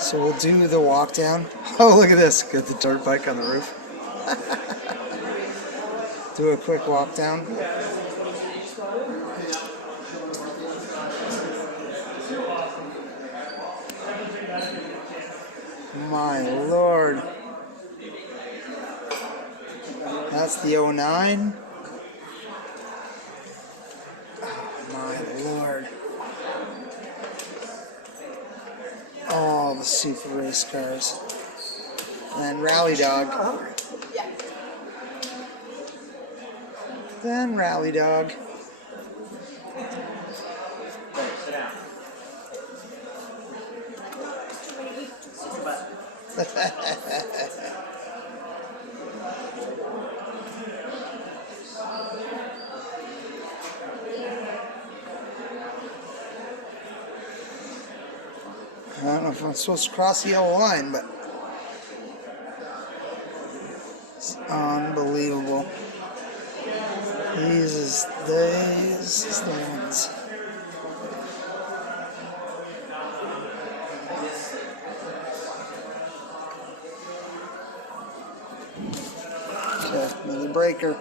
So we'll do the walk down. Oh, look at this. Get the dirt bike on the roof. Do a quick walk down. My Lord. That's the 09. Oh, my Lord. All the super race cars. And Rally Dog. Then Rally Dog. Sit down. I don't know if I'm supposed to cross the yellow line, but it's unbelievable. These is the ones. Okay, mini breaker.